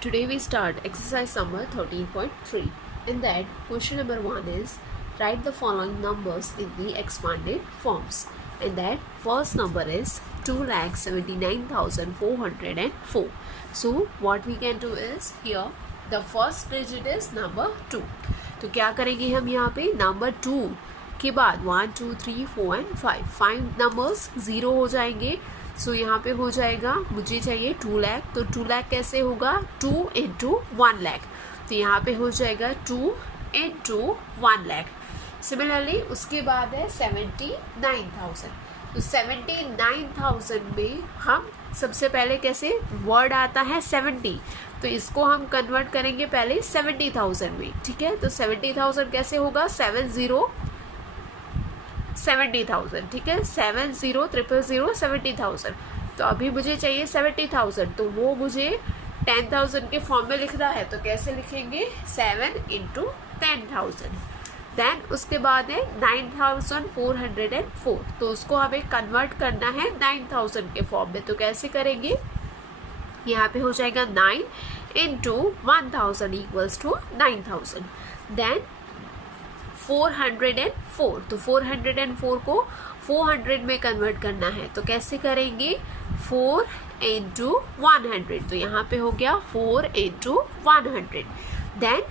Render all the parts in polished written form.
Today we start exercise number 13.3. In that, question number 1 is write the following numbers in the expanded forms. In that, first number is 2,79,404. So what we can do is here the first digit is number 2. तो क्या करेंगे हम यहाँ पे number 2 के बाद 1 2 3 4 and 5 numbers zero हो जाएंगे. सो यहाँ पे हो जाएगा, मुझे चाहिए 2 लाख, तो 2 लाख कैसे होगा 2 इंटू 1 लाख, तो यहाँ पे हो जाएगा 2 इंटू 1 लाख. सिमिलरली उसके बाद है 79,000. तो 79,000 में हम सबसे पहले कैसे वर्ड आता है 70, तो इसको हम कन्वर्ट करेंगे पहले 70,000 में. ठीक है, तो 70,000 कैसे होगा 70,000. ठीक है, 70,000 70,000. तो अभी मुझे चाहिए 70,000, तो वो मुझे 10,000 के फॉर्म में लिखना है. तो कैसे लिखेंगे 7 इंटू 10,000. देन उसके बाद है 9,404, तो उसको हमें कन्वर्ट करना है 9,000 के फॉर्म में. तो कैसे करेंगे, यहाँ पे हो जाएगा 9 इंटू 1,000 इक्वल्स टू 9,000. देन 404, तो 404 को 400 में कन्वर्ट करना है. तो कैसे करेंगे 4 इंटू 100, तो यहाँ पे हो गया 4 इंटू 100. देन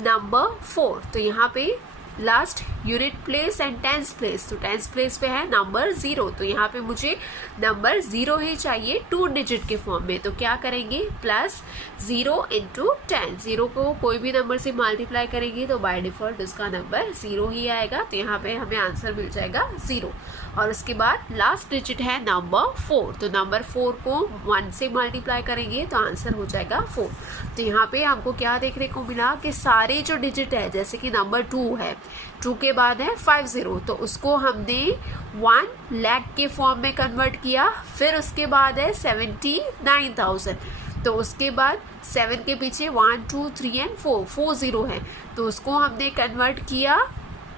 नंबर 4, तो यहाँ पे last unit place and tens place, तो टेंस प्लेस पे है नंबर 0, तो यहाँ पे मुझे नंबर 0 ही चाहिए 2 डिजिट के फॉर्म में. तो क्या करेंगे प्लस 0 इंटू 10, 0 को कोई भी नंबर से मल्टीप्लाई करेंगे तो बाय डिफ़ॉल्ट उसका नंबर 0 ही आएगा. तो यहाँ पे हमें आंसर मिल जाएगा 0. और उसके बाद लास्ट डिजिट है नंबर 4, तो नंबर 4 को 1 से मल्टीप्लाई करेंगे तो आंसर हो जाएगा 4. तो यहाँ पे हमको क्या देखने को मिला कि सारे जो डिजिट है, जैसे कि नंबर 2 है, 2 के बाद है 50, तो उसको हमने 1 लाख के फॉर्म में कन्वर्ट किया. फिर उसके बाद है 79,000, तो उसके बाद 7 के पीछे 1 2 3 एंड 4 0 है, तो उसको हमने कन्वर्ट किया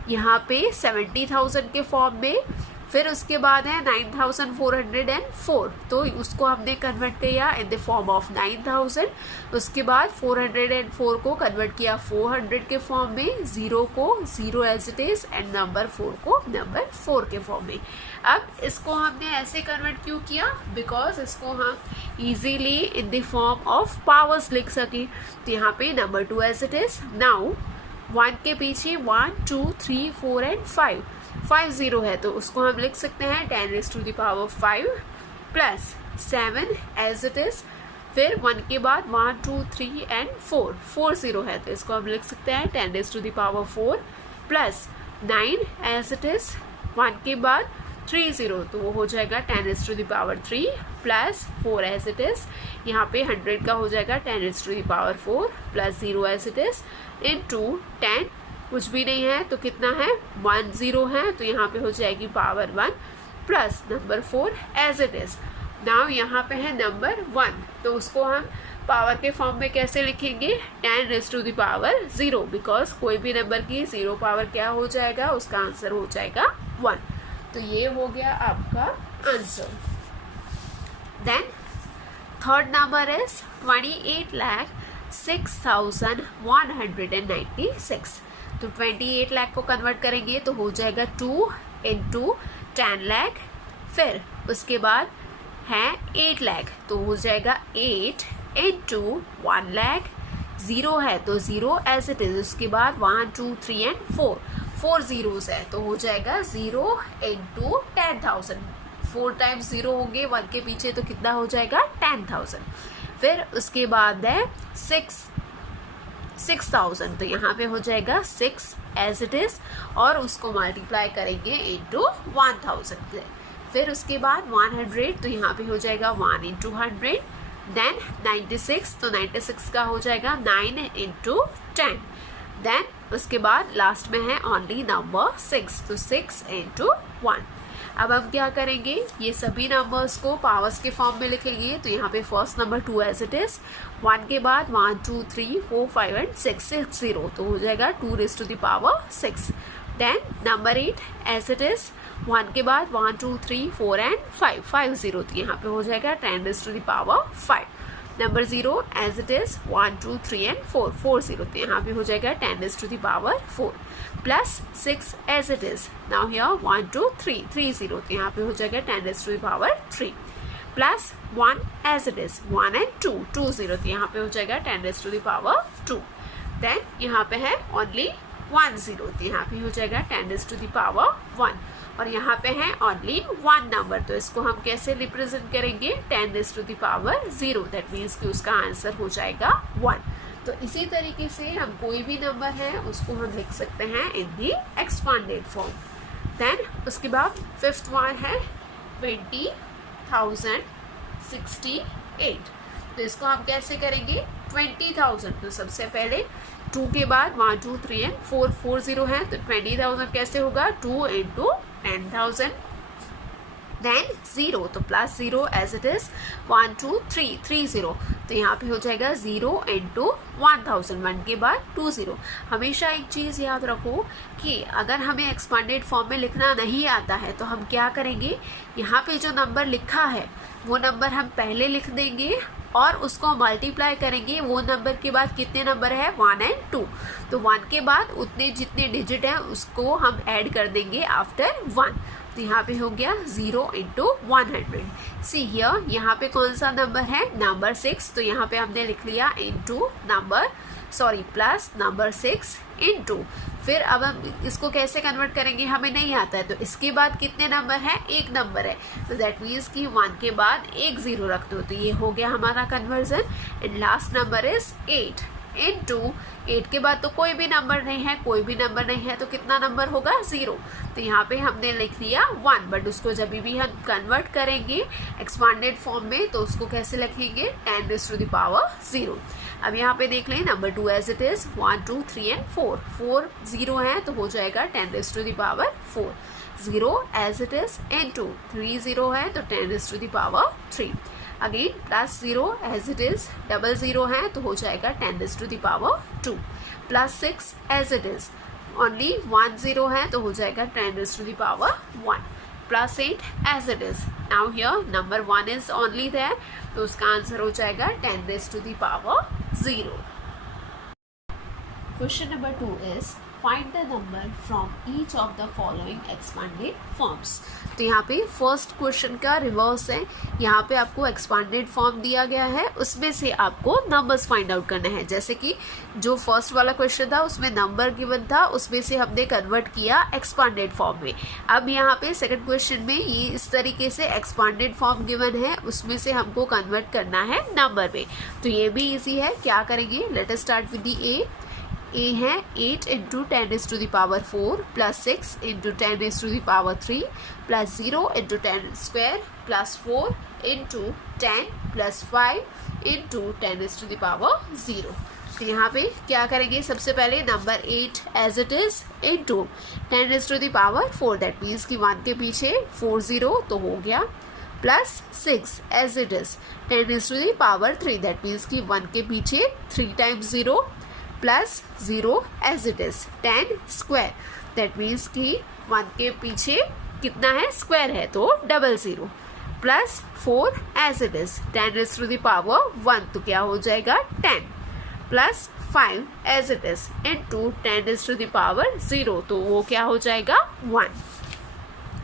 यहाँ पे 70,000 के फॉर्म में. फिर उसके बाद है 9,404, तो उसको हमने कन्वर्ट किया इन द फॉर्म ऑफ 9,000. उसके बाद 404 को कन्वर्ट किया 400 के फॉर्म में, 0 को 0 as it is and number 4 को नंबर 4 के फॉर्म में. अब इसको हमने ऐसे कन्वर्ट क्यों किया, बिकॉज इसको हम easily in the form of powers लिख सकें. तो यहाँ पे number 2 as it is. Now 1 के पीछे 1 2 3 4 एंड 5 0 है, तो उसको हम लिख सकते हैं 10⁵ प्लस 7 एज इट इज़. फिर 1 के बाद 1 2 3 एंड 4 0 है, तो इसको हम लिख सकते हैं 10⁴ प्लस 9 एज इट इज़. 1 के बाद 3 0, तो वो हो जाएगा 10⁵ प्लस 4 एज इट इज़. यहाँ पे 100 का हो जाएगा 10⁴ plus 0 as it is into 10, कुछ भी नहीं है तो कितना है 1 0 है, तो यहाँ पे हो जाएगी power 1 plus number 4 as it is. Now यहाँ पे है नंबर 1, तो उसको हम पावर के फॉर्म में कैसे लिखेंगे 10⁻⁴, बिकॉज कोई भी नंबर की 0 पावर क्या हो जाएगा, उसका आंसर हो जाएगा 1. तो ये हो गया आपका answer. Then third number is 28,06,196. तो 28 लाख को कन्वर्ट करेंगे तो हो जाएगा 2 इंटू 10 लाख. फिर उसके बाद है 8 लाख, तो हो जाएगा 8 इंटू 1 लाख. 0 है तो 0 एज इट इज़. उसके बाद 1 2 3 एंड 4 zeros है, तो हो जाएगा 0 इंटू 10,000. 4 टाइम्स 0 होंगे 1 के पीछे, तो कितना हो जाएगा 10,000. फिर उसके बाद है 6,000, तो यहाँ पे हो जाएगा 6 एज इट इज़, और उसको मल्टीप्लाई करेंगे इंटू 1,000. फिर उसके बाद 100, तो यहाँ पे हो जाएगा 1 इंटू 100. देन 96, तो 96 का हो जाएगा 9 इंटू 10. देन उसके बाद लास्ट में है ओनली नंबर 6, तो 6 इंटू 1. अब हम क्या करेंगे, ये सभी नंबर्स को पावर्स के फॉर्म में लिखेंगे. तो यहाँ पे first number 2 as it is. 1 के बाद 1 2 3 4 5 एंड 6 0, तो हो जाएगा 2⁻⁶. Then number 8 as it is. 1 के बाद 1 2 3 4 एंड 5 0, तो यहाँ पे हो जाएगा 10⁻⁵. Number 0 as it is 1 2 3 and 4 4 0, तो यहाँ पे हो जाएगा 10⁴ plus 6 as it is, now here 1 2 3 3 0, तो यहाँ पे हो जाएगा 10⁻³ plus 1 as it is 1 and 2 2 0, तो यहाँ पे हो जाएगा 10⁻²। देन यहाँ पे है ओनली 1 0, तो यहाँ पे हो जाएगा 10⁻⁴ और यहाँ पे है ओनली 1 नंबर, तो इसको हम कैसे रिप्रेजेंट करेंगे 10⁻�0, दैट मीन्स कि उसका आंसर हो जाएगा 1। तो इसी तरीके से हम कोई भी नंबर है उसको हम लिख सकते हैं इन दी एक्सपांडेड फॉर्म। देन उसके बाद 5th वन है 20,068, तो इसको हम कैसे करेंगे 20,000, तो सबसे पहले 2 के बाद 1 2 3 एंड 4 4 0 है, तो 20,000 कैसे होगा 2 × 10,000, देन 0, तो प्लस 0 एज इट इज 1 2 3 3 0, तो यहाँ पे हो जाएगा 0 × 1,000, 1 के बाद 2 0। हमेशा एक चीज़ याद रखो कि अगर हमें एक्सपांडेड फॉर्म में लिखना नहीं आता है तो हम क्या करेंगे, यहाँ पे जो नंबर लिखा है वो नंबर हम पहले लिख देंगे और उसको मल्टीप्लाई करेंगे, वो नंबर के बाद कितने नंबर है 1 एंड 2, तो 1 के बाद उतने जितने डिजिट हैं उसको हम ऐड कर देंगे आफ्टर 1, तो यहाँ पे हो गया 0 × 100। सी हियर, यहाँ पे कौन सा नंबर है नंबर 6, तो यहाँ पे हमने लिख लिया प्लस नंबर 6 × फिर अब हम इसको कैसे कन्वर्ट करेंगे हमें नहीं आता है, तो इसके बाद कितने नंबर है 1 नंबर है, तो दैट मीन्स कि 1 के बाद 1 0 रख दो, तो ये हो गया हमारा conversion. And last number is 8 × 8 के बाद तो कोई भी नंबर नहीं है, कोई भी नंबर नहीं है, तो कितना नंबर होगा 0, तो यहाँ पे हमने लिख लिया 1, बट उसको जब भी हम कन्वर्ट करेंगे एक्सपांडेड फॉर्म में तो उसको कैसे लिखेंगे 10⁻⁴। अब यहाँ पे देख लें number 2 as it is 1 2 3 and 4 4 0 है, तो हो जाएगा 10⁻⁴, 0 एज इट इज × 3 0 है, तो 10⁻⁴, again plus 0 as it is 0 है, तो हो जाएगा 10⁻², plus 6 as it is only 1 0 है, तो हो जाएगा 10⁻⁴, plus 8 as it is, now here number 1 is only there, तो उसका आंसर हो जाएगा 10⁻⁴। Question number 2 is find the number from each of the following expanded forms. तो यहाँ पे फर्स्ट क्वेश्चन का रिवर्स है, यहाँ पे आपको एक्सपांडेड फॉर्म दिया गया है, उसमें से आपको नंबर्स फाइंड आउट करना है। जैसे कि जो फर्स्ट वाला क्वेश्चन था उसमें नंबर गिवन था, उसमें से हमने कन्वर्ट किया एक्सपांडेड फॉर्म में। अब यहाँ पे सेकंड क्वेश्चन में ये इस तरीके से एक्सपांडेड फॉर्म गिवन है, उसमें से हमको कन्वर्ट करना है नंबर में, तो ये भी ईजी है। क्या करेंगे, let us start with the ए है 8 × 10⁴ प्लस 6 × 10⁻³ प्लस 0 × 10² प्लस 4 × 10 प्लस 5 × 10⁻�0। तो यहाँ पे क्या करेंगे, सबसे पहले number 8 as it is × 10⁻⁴, that means कि 1 के पीछे 4 0 तो हो गया, plus 6 as it is 10⁻³ that means कि 1 के पीछे 3 times 0 plus 0 as it is 10² that means कि 1 के पीछे कितना है स्क्वायर है, तो 00 प्लस 4 एज इट इज 10⁻⁴, तो क्या हो जाएगा 10 प्लस 5 एज इट इज × 10⁻�0, तो वो क्या हो जाएगा 1।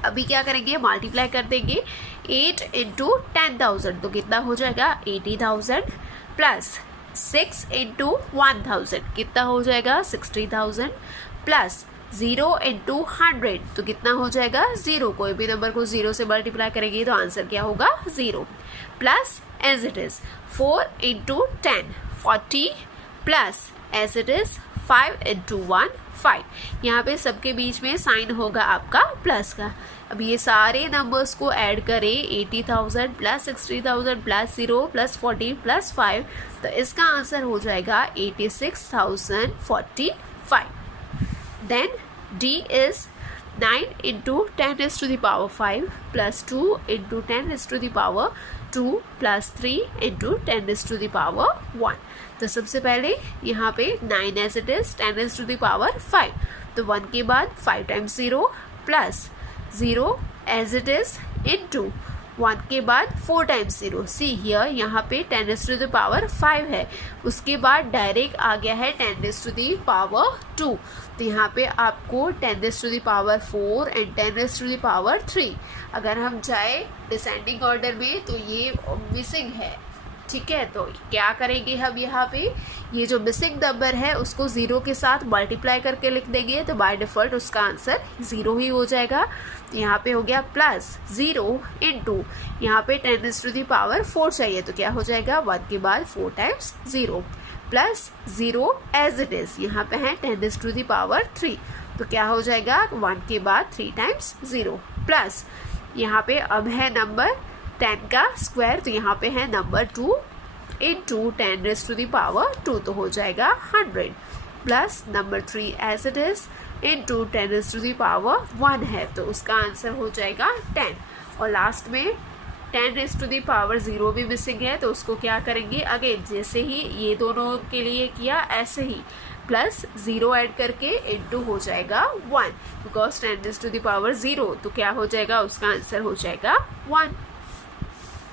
अभी क्या करेंगे, मल्टीप्लाई कर देंगे 8 × 10,000, तो कितना हो जाएगा 80,000 प्लस 6 × 1,000 कितना हो जाएगा 60,000 प्लस 0 × 100, तो कितना हो जाएगा 0, कोई भी नंबर को 0 से मल्टीप्लाई करेंगे तो आंसर क्या होगा 0, plus as it is 4 × 10 40 plus as it is 5 × 1 5, यहाँ पे सबके बीच में साइन होगा आपका प्लस का। अब ये सारे नंबर्स को ऐड करें 80,000 प्लस 60,000 प्लस 0 प्लस 40 प्लस 5, तो इसका आंसर हो जाएगा 86,045। देन डी इज 9 × 10⁻⁵ प्लस 2 × 10⁻² प्लस 3 × 10⁻⁴। तो सबसे पहले यहाँ पे 9 एज इट इज 10⁻⁵, तो 1 के बाद 5 times 0 plus 0 as it is × 1 के बाद 4 टाइम्स 0, सी हियर यहाँ पे 10⁵ है, उसके बाद डायरेक्ट आ गया है 10⁵2, तो यहाँ पे आपको 10⁴ एंड 10⁵3। अगर हम जाए डिसेंडिंग ऑर्डर में तो ये मिसिंग है, ठीक है। तो क्या करेंगे हम यहाँ पे, ये जो मिसिंग नंबर है उसको 0 के साथ मल्टीप्लाई करके लिख देंगे, तो बाय डिफ़ॉल्ट उसका आंसर 0 ही हो जाएगा। तो यहाँ पे हो गया +0 इंटू, यहाँ पे 10⁴ चाहिए, तो क्या हो जाएगा 1 के बाद 4 times 0 plus 0 as it is, यहाँ पे है 10⁵3, तो क्या हो जाएगा 1 के बाद 3 टाइम्स 0 प्लस यहाँ पे अब है नंबर 10 का स्क्वायर, तो यहाँ पे है नंबर 2 इंटू 10⁵2, तो हो जाएगा 100 plus number 3 as it is into 10⁵1 है, तो उसका आंसर हो जाएगा 10। और लास्ट में 10⁻0 भी मिसिंग है, तो उसको क्या करेंगे, अगेन जैसे ही ये दोनों के लिए किया ऐसे ही प्लस 0 ऐड करके इंटू हो जाएगा 1, बिकॉज 10⁻0, तो क्या हो जाएगा, उसका आंसर हो जाएगा 1।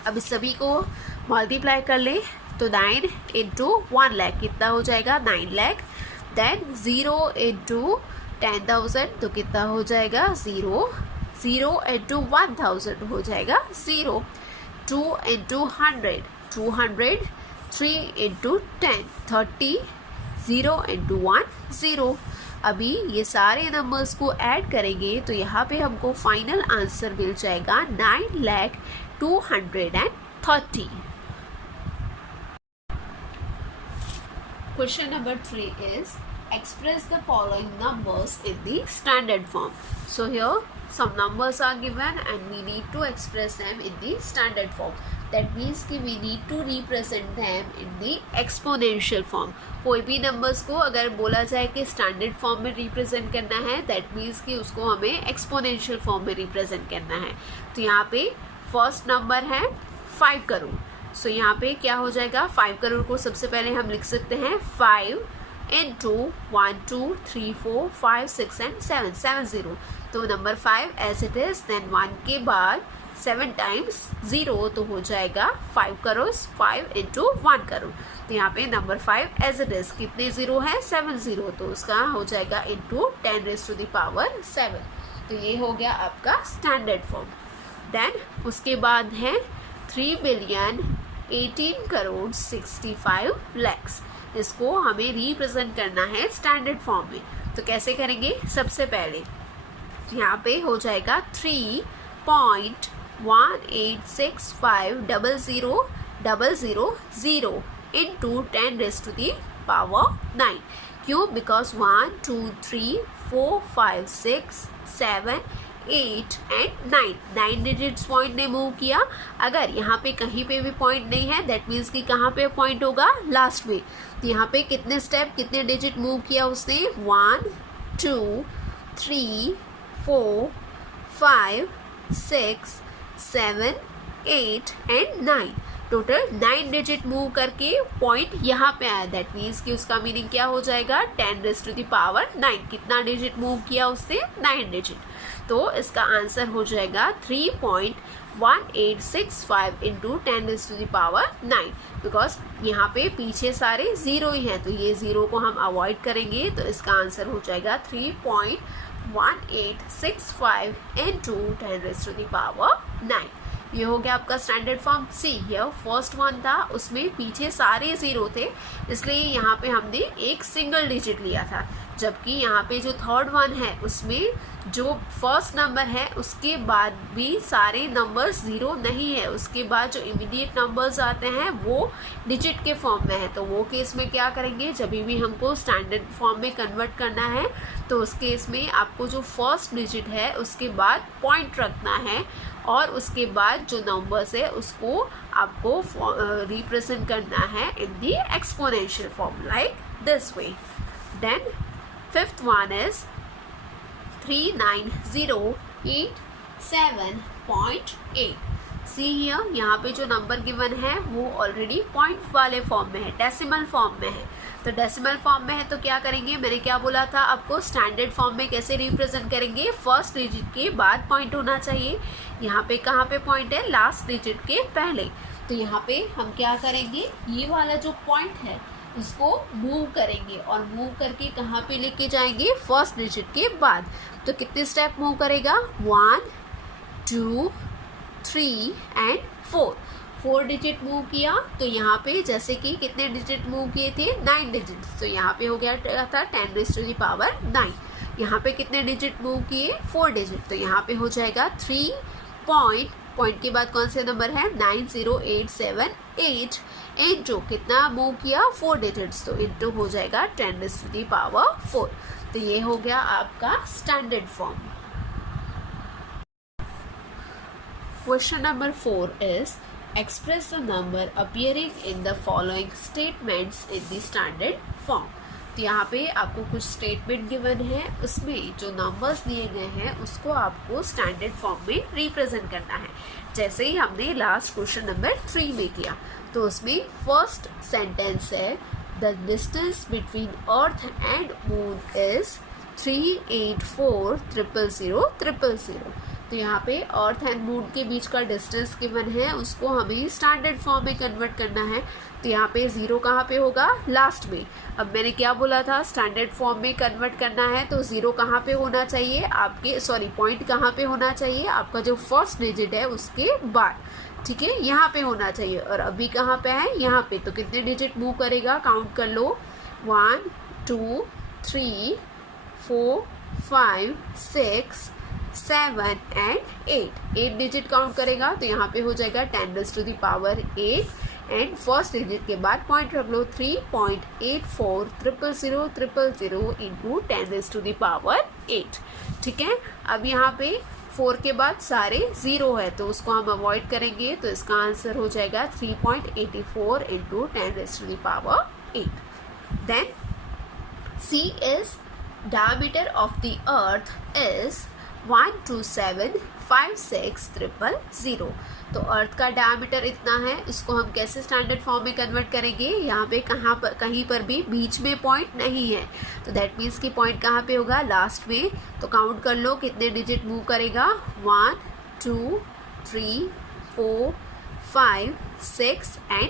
अब इस सभी को मल्टीप्लाई कर ले, तो 9 इंटू 1 लाख कितना हो जाएगा 9 लाख, देन 0 इंटू 10,000, तो कितना हो जाएगा 0, 0 इंटू 1000 हो जाएगा 0, 2 इंटू 100 200, 3 इंटू 10 30, 0 इंटू 1 0। अभी ये सारे नंबर्स को ऐड करेंगे तो यहाँ पे हमको फाइनल आंसर मिल जाएगा 9,230। Question number 3 is express the following numbers in the standard form. So here some numbers are given and we need to express them in the standard form. That means कि we need to represent them in the exponential form. कोई भी numbers को अगर बोला जाए कि standard form में represent करना है, दैट मीन्स कि उसको हमें एक्सपोनेंशियल फॉर्म में रिप्रेजेंट करना है। तो यहाँ पे फर्स्ट नंबर है 5 करोड़। सो यहाँ पे क्या हो जाएगा, 5 करोड़ को सबसे पहले हम लिख सकते हैं 5 इंटू 1 2 3 4 5 6 एंड 7 70। तो number 5 as it is, then 1 के बाद 7 टाइम्स 0, तो हो जाएगा 5 करोड़, 5 इंटू 1 करोड़। तो यहाँ पे नंबर 5 एज इट इज कितने 0 है 7 0, तो उसका हो जाएगा इंटू 10⁻7। तो ये हो गया आपका स्टैंडर्ड फॉर्म। देन उसके बाद है 3,18,65,00,000। इसको हमें रिप्रेजेंट करना है स्टैंडर्ड फॉर्म में। तो कैसे करेंगे, सबसे पहले यहाँ पे हो जाएगा 3.18650000 इंटू 10⁻9। क्यों, बिकॉज 1 2 3 4 5 6 7 8 एंड 9 डिजिट्स पॉइंट ने मूव किया। अगर यहाँ पे कहीं पे भी पॉइंट नहीं है, दैट मीन्स कि कहाँ पे पॉइंट होगा, लास्ट में। तो यहाँ पे कितने स्टेप, कितने डिजिट मूव किया उसने, 1 2 3 4 5 6 7 8 एंड 9, टोटल 9 डिजिट मूव करके पॉइंट यहाँ पे आया। दैट मीन्स कि उसका मीनिंग क्या हो जाएगा, 10⁻9। कितना डिजिट मूव किया उससे, 9 डिजिट। तो इसका आंसर हो जाएगा 3.1865 इंटू 10⁻9, बिकॉज यहाँ पे पीछे सारे 0 ही हैं, तो ये 0 को हम अवॉइड करेंगे। तो इसका आंसर हो जाएगा 3.1865 इंटू 10⁻9। ये हो गया आपका standard form. See here first one था, उसमें पीछे सारे 0 थे, इसलिए यहाँ पे हमने एक सिंगल डिजिट लिया था। जबकि यहाँ पे जो थर्ड वन है उसमें जो फर्स्ट नंबर है उसके बाद भी सारे नंबर्स 0 नहीं है, उसके बाद जो इमीडिएट नंबर्स आते हैं वो डिजिट के फॉर्म में है। तो वो केस में क्या करेंगे, जब भी हमको स्टैंडर्ड फॉर्म में कन्वर्ट करना है तो उस केस में आपको जो फर्स्ट डिजिट है उसके बाद पॉइंट रखना है और उसके बाद जो नंबर्स है उसको आपको रिप्रेजेंट करना है in the exponential form like this way. Then fifth one is 39087.8। See here यहाँ पे जो नंबर गिवन है वो ऑलरेडी पॉइंट वाले फॉर्म में है, डेसिमल फॉर्म में है। तो डेसिमल फॉर्म में है तो क्या करेंगे, मैंने क्या बोला था आपको, स्टैंडर्ड फॉर्म में कैसे रिप्रेजेंट करेंगे, फर्स्ट डिजिट के बाद पॉइंट होना चाहिए। यहाँ पे कहाँ पे पॉइंट है, लास्ट डिजिट के पहले। तो यहाँ पे हम क्या करेंगे, ये वाला जो पॉइंट है उसको मूव करेंगे और मूव करके कहाँ पे लेके जाएंगे, फर्स्ट डिजिट के बाद। तो कितने स्टेप मूव करेगा, 1 2 3 एंड 4 डिजिट मूव किया। तो यहाँ पे जैसे कि कितने डिजिट मूव किए थे, 9 डिजिट। तो यहाँ पे हो गया था 10⁻⁹। यहाँ पे कितने डिजिट मूव किए, 4 डिजिट। तो यहाँ पे हो जाएगा 3 पॉइंट के बाद कौन से नंबर है, 90878 इंटू कितना मूव किया, 4 डिजिट्स। तो इंटू हो जाएगा 10⁻⁴। तो ये हो गया आपका standard form. Question number 4 is express the number appearing in the following statements in the standard form। तो यहाँ पे आपको कुछ स्टेटमेंट गिवन है, उसमें जो नंबर्स दिए गए हैं उसको आपको स्टैंडर्ड फॉर्म में रिप्रेजेंट करना है, जैसे ही हमने लास्ट क्वेश्चन नंबर 3 में किया। तो उसमें फर्स्ट सेंटेंस है, the distance between earth and moon is 384,000,000। तो यहाँ पे अर्थ एंड मून के बीच का डिस्टेंस गिवन है, उसको हमें स्टैंडर्ड फॉर्म में कन्वर्ट करना है। तो यहाँ पे 0 कहाँ पे होगा, लास्ट में। अब मैंने क्या बोला था, स्टैंडर्ड फॉर्म में कन्वर्ट करना है तो 0 कहाँ पे होना चाहिए आपके, पॉइंट कहाँ पे होना चाहिए, आपका जो फर्स्ट डिजिट है उसके बाद, ठीक है, यहाँ पे होना चाहिए। और अभी कहाँ पे है, यहाँ पे। तो कितने डिजिट मूव करेगा, काउंट कर लो, 1 2 3 4 5 6 7 एंड 8 डिजिट काउंट करेगा। तो यहाँ पे हो जाएगा 10⁻⁸ एंड फर्स्ट डिजिट के बाद पॉइंट रख लो, 3.84,000,000 इंटू 10⁻⁸। ठीक है। अब यहाँ पे 4 के बाद सारे 0 है तो उसको हम अवॉइड करेंगे। तो इसका आंसर हो जाएगा 3.84 into 10⁻⁸। Then C is diameter of the earth is 12756,000। तो अर्थ का डायमीटर इतना है, इसको हम कैसे स्टैंडर्ड फॉर्म में कन्वर्ट करेंगे, यहाँ पे कहीं पर भी बीच में पॉइंट नहीं है, तो दैट मीन्स कि पॉइंट कहाँ पे होगा, लास्ट में। तो काउंट कर लो कितने डिजिट मूव करेगा, 1 2 3 4 5 6 एंड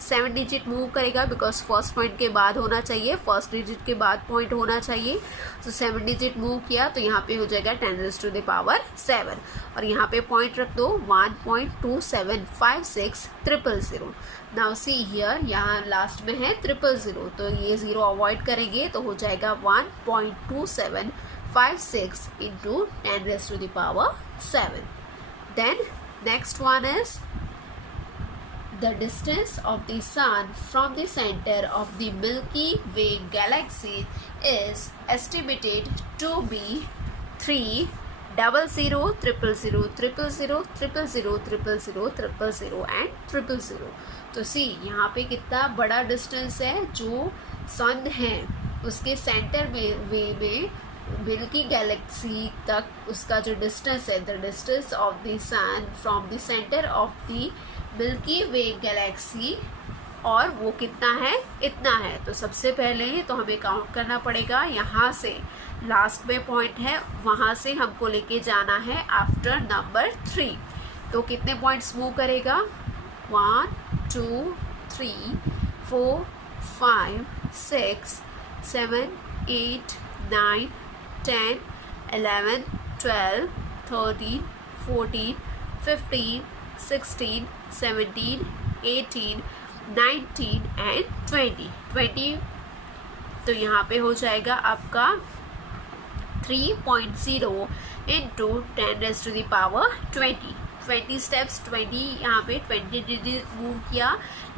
7 डिजिट मूव करेगा, बिकॉज फर्स्ट पॉइंट के बाद होना चाहिए, फर्स्ट डिजिट के बाद पॉइंट होना चाहिए। तो 7 डिजिट मूव किया तो यहाँ पे हो जाएगा 10⁻⁷ और यहाँ पे पॉइंट रख दो 1.2756,000। नाउ सी हियर, यहाँ लास्ट में है 000, तो ये 0 अवॉइड करेंगे तो हो जाएगा 1.2756 into 10⁻⁷। Then next one is the distance of the sun from the center of the Milky Way galaxy is estimated to be 300,000,000,000,000,000,000 and 000। तो सी यहाँ पे कितना बड़ा डिस्टेंस है, जो सन है उसके सेंटर में मिल्की गैलेक्सी तक उसका जो डिस्टेंस है, the distance of the sun from the centre of the Milky Way galaxy, और वो कितना है, इतना है। तो सबसे पहले तो हमें काउंट करना पड़ेगा, यहाँ से लास्ट में पॉइंट है वहाँ से हमको लेके जाना है आफ्टर नंबर 3। तो कितने पॉइंट्स मूव करेगा, 1 2 3 4 5 6 7 8 9 10 11 12 13 14 15 16 17 18 19 एंड 20। तो यहाँ पे हो जाएगा आपका 3.0 इंटू 10⁻20। 20 स्टेप्स, 20 यहाँ पे 20 डिजिट मूव किया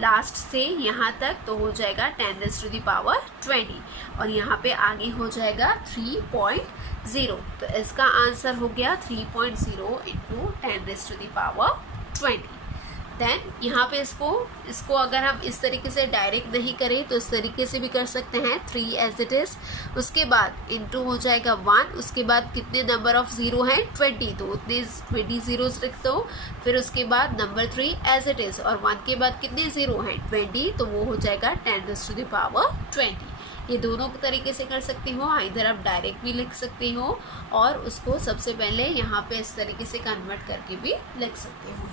लास्ट से यहाँ तक, तो हो जाएगा 10⁻20 और यहाँ पे आगे हो जाएगा 3.0। तो इसका आंसर हो गया 3.0 इंटू 10⁻20। देन यहाँ पे इसको अगर हम इस तरीके से डायरेक्ट नहीं करें तो इस तरीके से भी कर सकते हैं, 3 एज इट इज़, उसके बाद इनटू हो जाएगा 1, उसके बाद कितने नंबर ऑफ ज़ीरो हैं 20, तो उतने 20 ज़ीरोज़ लिख दो, फिर उसके बाद नंबर 3 एज इट इज़, और 1 के बाद कितने ज़ीरो हैं 20, तो वो हो जाएगा 10⁻20। ये दोनों तरीके से कर सकते हो, इधर आप डायरेक्ट भी लिख सकते हो और उसको सबसे पहले यहाँ पे इस तरीके से कन्वर्ट करके भी लिख सकते हो।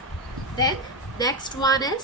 Then next one is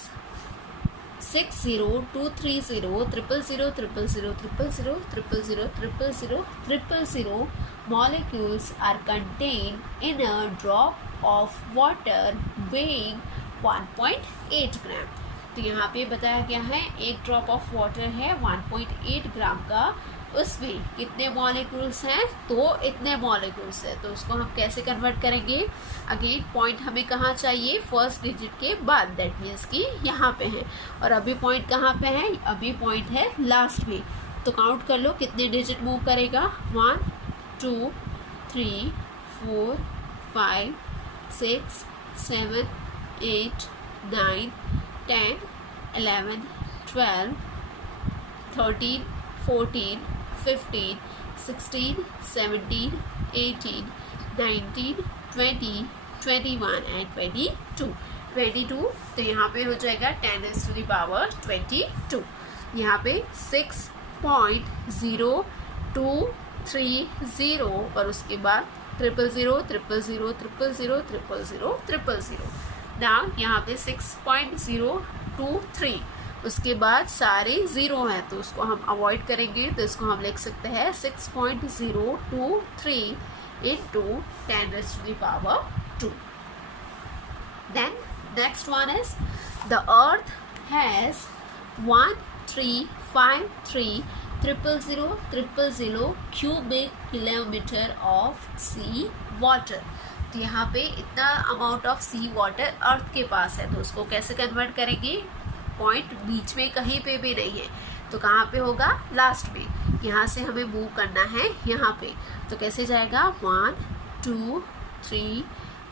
602300000000000000 molecules are contained in a drop of water weighing 1.8 ग्राम। तो यहाँ पे बताया गया है एक ड्रॉप ऑफ वाटर है 1.8 ग्राम का, उसमें कितने मॉलिक्यूल्स हैं, तो इतने मॉलिक्यूल्स हैं। तो उसको हम कैसे कन्वर्ट करेंगे, अगेन पॉइंट हमें कहाँ चाहिए, फर्स्ट डिजिट के बाद, दैट मीन्स कि यहाँ पे है, और अभी पॉइंट कहाँ पे है, अभी पॉइंट है लास्ट में। तो काउंट कर लो कितने डिजिट मूव करेगा, 1 2 3 4 5 6 7 8 9 10 11 12 13 14 15 16 17 18 19 20 21 एंड 22। तो यहाँ पे हो जाएगा 10⁻22। यहाँ पे 6.0230 और उसके बाद 00000000000। नाउ यहाँ पे 6.023, उसके बाद सारे ज़ीरो हैं तो उसको हम अवॉइड करेंगे, तो इसको हम लिख सकते हैं 6.023 into 10⁻²। Then next one is the earth has 1353,000,000 cubic kilometer of sea water। तो यहाँ पे इतना amount of sea water Earth के पास है, तो उसको कैसे कन्वर्ट करेंगे, पॉइंट बीच में कहीं पे भी नहीं है, तो कहाँ पे होगा, लास्ट में। यहाँ से हमें मूव करना है यहाँ पे, तो कैसे जाएगा, 1 2 3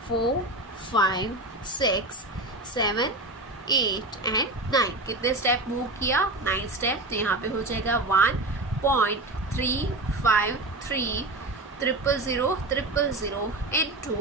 4 5 6 7 8 एंड 9। कितने स्टेप मूव किया, 9 स्टेप। तो यहाँ पे हो जाएगा 1.353,000,000 into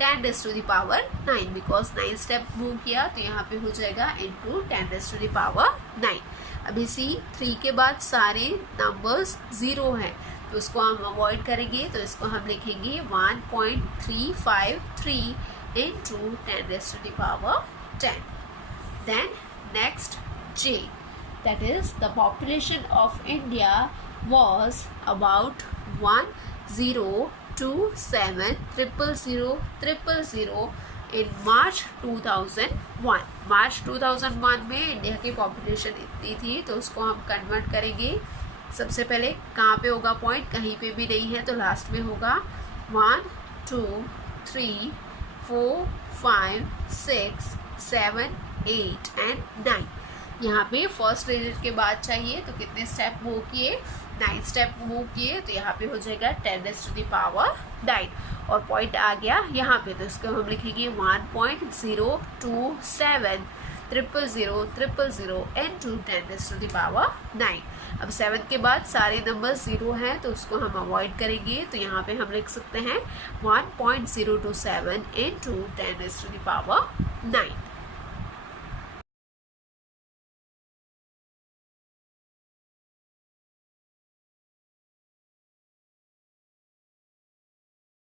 10⁻⁹, बिकॉज 9 स्टेप मूव किया, तो यहाँ पे हो जाएगा into 10⁻⁹। अभी C3 के बाद सारे नंबर्स ज़ीरो हैं, तो उसको हम अवॉइड करेंगे, तो इसको हम लिखेंगे 1.353 into 10⁻10। Then next J, that is the population of India was about 1027,000,000 in March 2001। मार्च 2001 में इंडिया की पॉपुलेशन इतनी थी, तो उसको हम कन्वर्ट करेंगे। सबसे पहले कहाँ पे होगा पॉइंट, कहीं पे भी नहीं है, तो लास्ट में होगा 1 2 3 4 5 6 7 8 एंड 9। यहाँ पे फर्स्ट डिजिट के बाद चाहिए, तो कितने स्टेप मूव किए, 9 स्टेप मूव किए, तो यहाँ पे हो जाएगा 10⁻9 और पॉइंट आ गया यहाँ पे, तो इसको हम लिखेंगे 1.027,000,000 into 10⁻9। अब 7 के बाद सारे नंबर ज़ीरो हैं, तो उसको हम अवॉइड करेंगे, तो यहाँ पे हम लिख सकते हैं 1.027 into 10⁻9।